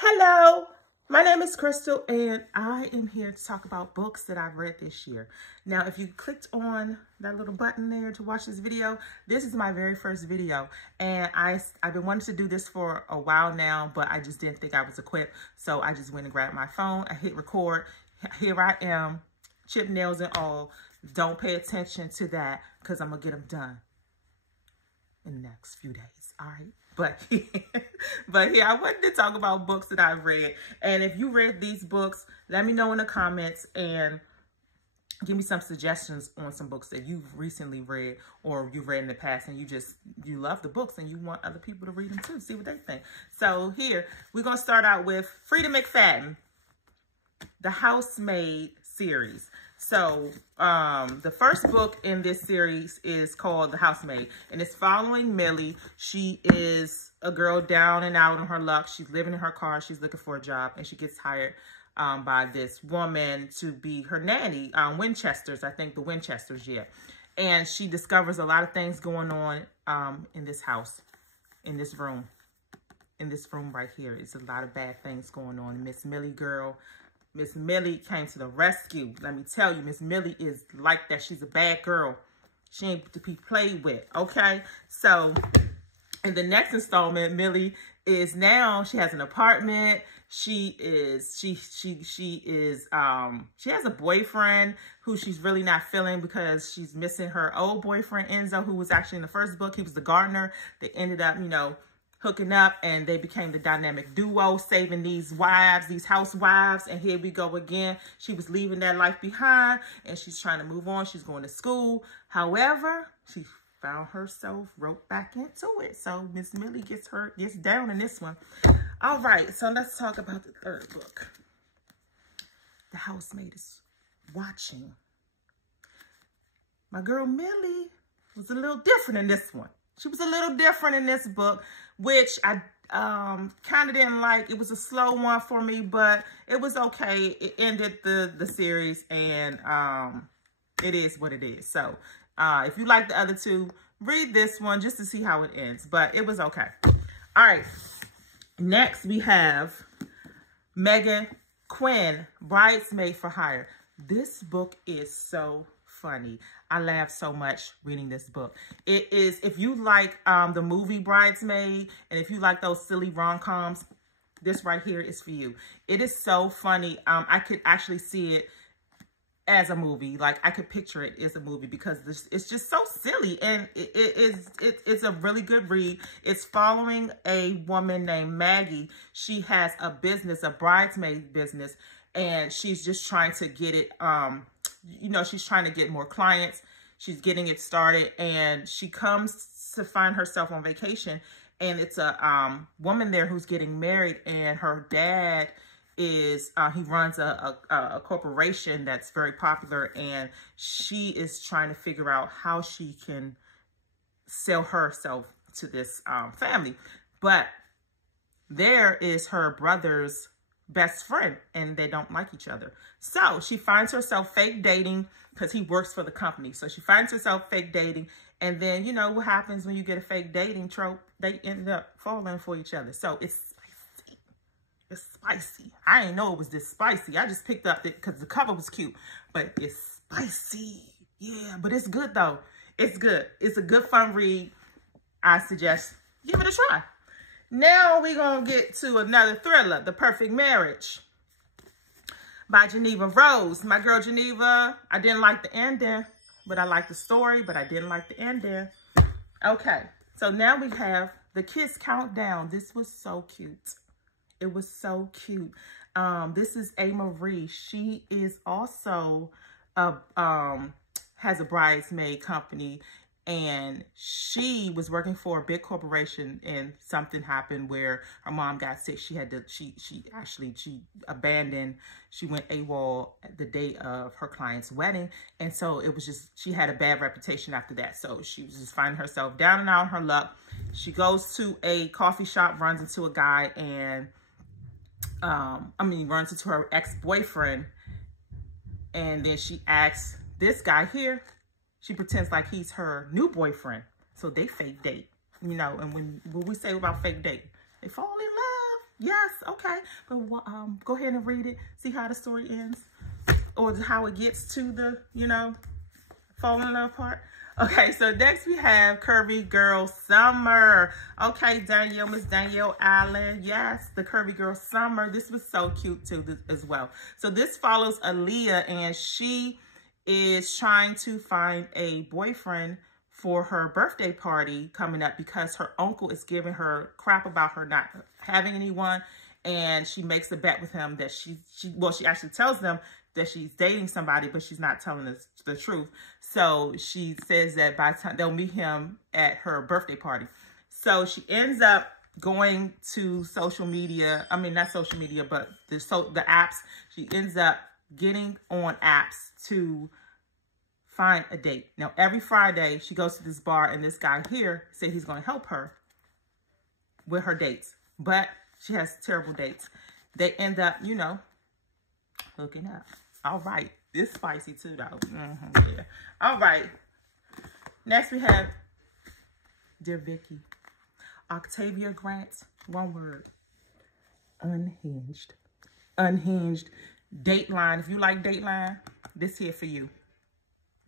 Hello, my name is Crystal and I am here to talk about books that I've read this year. Now, if you clicked on that little button there to watch this video, this is my very first video. And I've been wanting to do this for a while now, but I just didn't think I was equipped. So I just went and grabbed my phone, I hit record. Here I am, chip nails and all. Don't pay attention to that because I'm gonna get them done in the next few days, all right? But here, I wanted to talk about books that I've read. And if you read these books, let me know in the comments and give me some suggestions on some books that you've recently read or you've read in the past and you love the books and you want other people to read them too, see what they think. So here, we're gonna start out with Freida McFadden, The Housemaid series. So the first book in this series is called The Housemaid, and it's following Millie. She is a girl down and out on her luck. She's living in her car. She's looking for a job, and she gets hired by this woman to be her nanny, Winchesters, I think the Winchesters, yeah. And she discovers a lot of things going on in this house, in this room right here. It's a lot of bad things going on. Miss Millie girl, Miss Millie came to the rescue. Let me tell you, Miss Millie is like that. She's a bad girl. She ain't to be played with, okay? So, in the next installment, Millie is now, she has an apartment. She has a boyfriend who she's really not feeling because she's missing her old boyfriend, Enzo, who was actually in the first book. He was the gardener. They ended up, hooking up, and they became the dynamic duo, saving these wives, these housewives. And here we go again. She was leaving that life behind and she's trying to move on. She's going to school. However, she found herself roped back into it. So Miss Millie gets down in this one. All right, so let's talk about the third book. The Housemaid is Watching. My girl Millie was a little different in this one. She was a little different in this book, which I kind of didn't like. It was a slow one for me, but it was okay. It ended the series, and it is what it is. So if you like the other two, read this one just to see how it ends, but it was okay. All right. Next, we have Megan Quinn, Bridesmaid for Hire. This book is so funny. I laughed so much reading this book. It is, if you like the movie Bridesmaid, and if you like those silly rom-coms, this right here is for you. It is so funny. I could actually see it as a movie. Like, I could picture it as a movie because it's just so silly, and it's a really good read. It's following a woman named Maggie. She has a business, a bridesmaid business, and she's just trying to get it, she's trying to get more clients. She's getting it started, and she comes to find herself on vacation, and it's a woman there who's getting married, and her dad is, he runs a corporation that's very popular, and she is trying to figure out how she can sell herself to this family. But there is her brother's best friend, and they don't like each other. So she finds herself fake dating because he works for the company. So she finds herself fake dating, and then you know what happens when you get a fake dating trope? They end up falling for each other. So it's spicy. It's spicy. I didn't know it was this spicy. I just picked up it because the cover was cute, but it's spicy. Yeah, but it's good though. It's good. It's a good fun read. I suggest give it a try. Now we're going to get to another thriller, The Perfect Marriage by Geneva Rose. My girl Geneva, I didn't like the ending, but I liked the story, but I didn't like the ending. Okay, so now we have The Kiss Countdown. This was so cute. It was so cute. This is A. Marie. She is also, has a bridesmaid company, and she was working for a big corporation, and something happened where her mom got sick. She had to, she abandoned, she went AWOL the day of her client's wedding. And so it was just, she had a bad reputation after that. So she was just finding herself down and out on her luck. She goes to a coffee shop, runs into a guy, and, runs into her ex-boyfriend. And then she asks this guy here, she pretends like he's her new boyfriend. So they fake date, and when we say about fake date, they fall in love. Yes, okay. But go ahead and read it. See how the story ends. Or how it gets to the, you know, falling in love part. Okay, so next we have Curvy Girl Summer. Okay, Danielle, Miss Danielle Allen. Yes, the Curvy Girl Summer. This was so cute too as well. So this follows Aaliyah, and she is trying to find a boyfriend for her birthday party coming up because her uncle is giving her crap about her not having anyone. And she makes a bet with him that she actually tells them that she's dating somebody, but she's not telling us the truth. So she says that by the time they'll meet him at her birthday party. So she ends up going to social media. I mean, not social media, but the apps. She ends up getting on apps to find a date. Now, every Friday she goes to this bar, and this guy here said he's going to help her with her dates, but she has terrible dates. They end up, you know, hooking up. All right. This spicy too, though. Yeah. All right. Next, we have Dear Vicky. Octavia Grant. One word. Unhinged. Unhinged. Dateline. If you like Dateline, this here for you.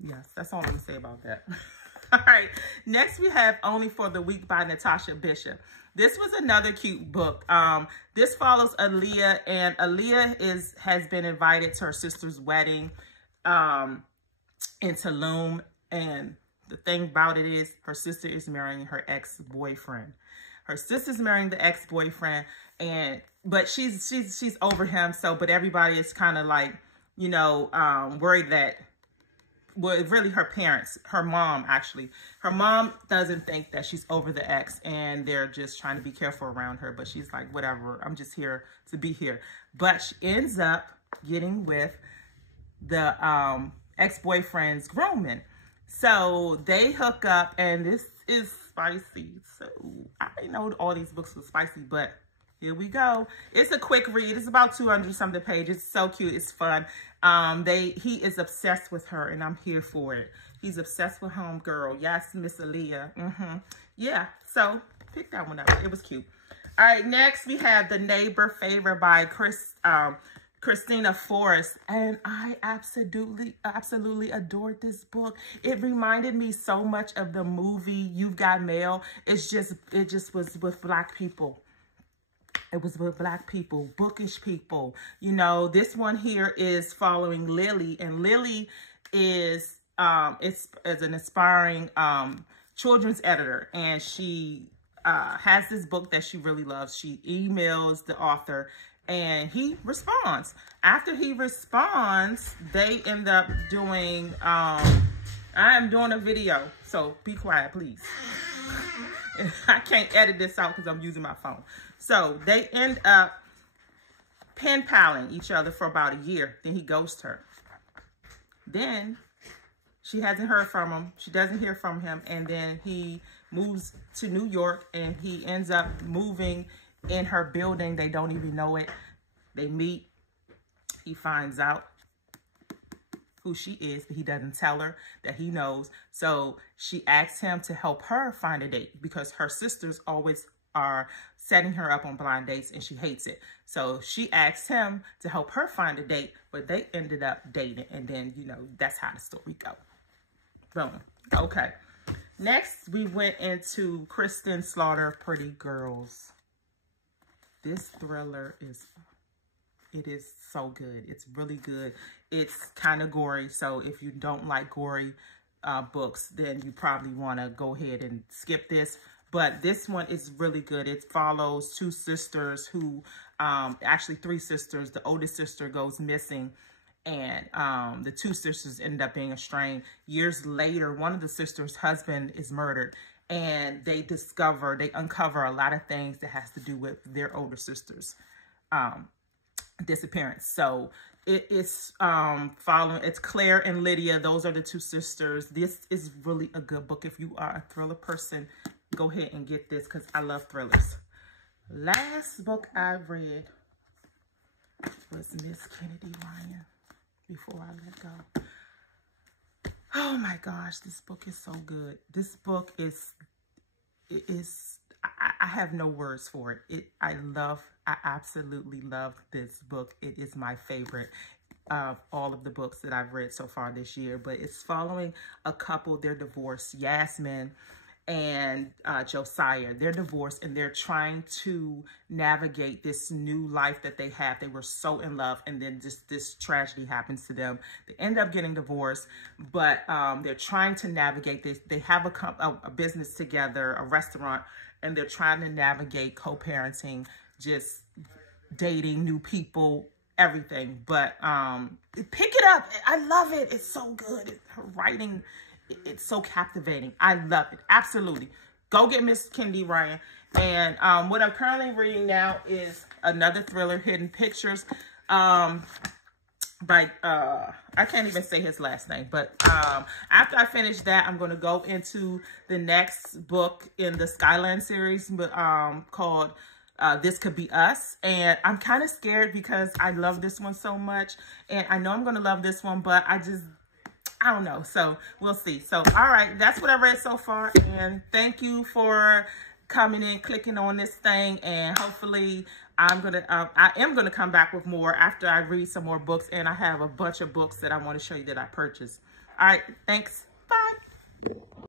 Yes, that's all I'm going to say about that. All right. Next, we have Only for the Week by Natasha Bishop. This was another cute book. This follows Aaliyah, and Aaliyah has been invited to her sister's wedding in Tulum. And the thing about it is her sister is marrying her ex-boyfriend. Her sister's marrying the ex-boyfriend, but she's over him. So, but everybody is kind of like, you know, worried that. Well, really her parents, her mom doesn't think that she's over the ex, and they're just trying to be careful around her. But she's like, whatever, I'm just here to be here. But she ends up getting with the ex-boyfriend's groomman. So they hook up, and this is spicy. So I know all these books were spicy, but here we go. It's a quick read. It's about 200 something pages. It's so cute. It's fun. He is obsessed with her, and I'm here for it. He's obsessed with homegirl. Yes, Miss Aaliyah. Yeah, so pick that one up. It was cute. All right, next we have The Neighbor Favor by Christina Forrest, and I absolutely adored this book. It reminded me so much of the movie You've Got Mail. It just was with Black people. It was with Black people, bookish people. You know, this one here is following Lily, and Lily is is an aspiring children's editor, and she has this book that she really loves. She emails the author, and he responds. After he responds, they end up doing, I'm doing a video, so be quiet, please. I can't edit this out because I'm using my phone. So they end up pen paling each other for about a year. Then he ghosts her. Then she hasn't heard from him. She doesn't hear from him. And then he moves to New York, and he ends up moving in her building. They don't even know it. They meet. He finds out who she is, but he doesn't tell her that he knows. So she asks him to help her find a date because her sisters always are setting her up on blind dates, and she hates it. So she asks him to help her find a date, but they ended up dating. And then, you know, that's how the story goes. Boom. Okay. Next, we went into Kristen Slaughter, Pretty Girls. This thriller is so good. It's really good. It's kind of gory. So if you don't like gory books, then you probably want to go ahead and skip this. But this one is really good. It follows two sisters who, actually three sisters. The oldest sister goes missing, and the two sisters end up being estranged. Years later, one of the sisters' husband is murdered, and they uncover a lot of things that has to do with their older sister's disappearance. So it's following, it's Claire and Lydia. Those are the two sisters. This is really a good book. If you are a thriller person, go ahead and get this because I love thrillers. Last book I read was Miss Kennedy Ryan, Before I Let Go. Oh my gosh, this book is so good. This book is I have no words for it. I I absolutely love this book. It is my favorite of all of the books that I've read so far this year, but it's following a couple. They're divorced, Yasmin and Josiah. They're divorced and they're trying to navigate this new life that they have. They were so in love, and then just this tragedy happens to them. They end up getting divorced, but they're trying to navigate this. They have a business together, a restaurant, and they're trying to navigate co-parenting, just dating new people, everything. But pick it up. I love it. It's so good. Her writing, it's so captivating. I love it. Absolutely. Go get Miss Kendi Ryan. And what I'm currently reading now is another thriller, Hidden Pictures, by I can't even say his last name, but after I finish that, I'm going to go into the next book in the Skyland series, called This Could Be Us. And I'm kind of scared because I love this one so much, and I know I'm going to love this one, but I don't know. So we'll see. So, all right, that's what I read so far. And thank you for coming in, clicking on this thing. And hopefully I am going to come back with more after I read some more books. And I have a bunch of books that I want to show you that I purchased. All right. Thanks. Bye.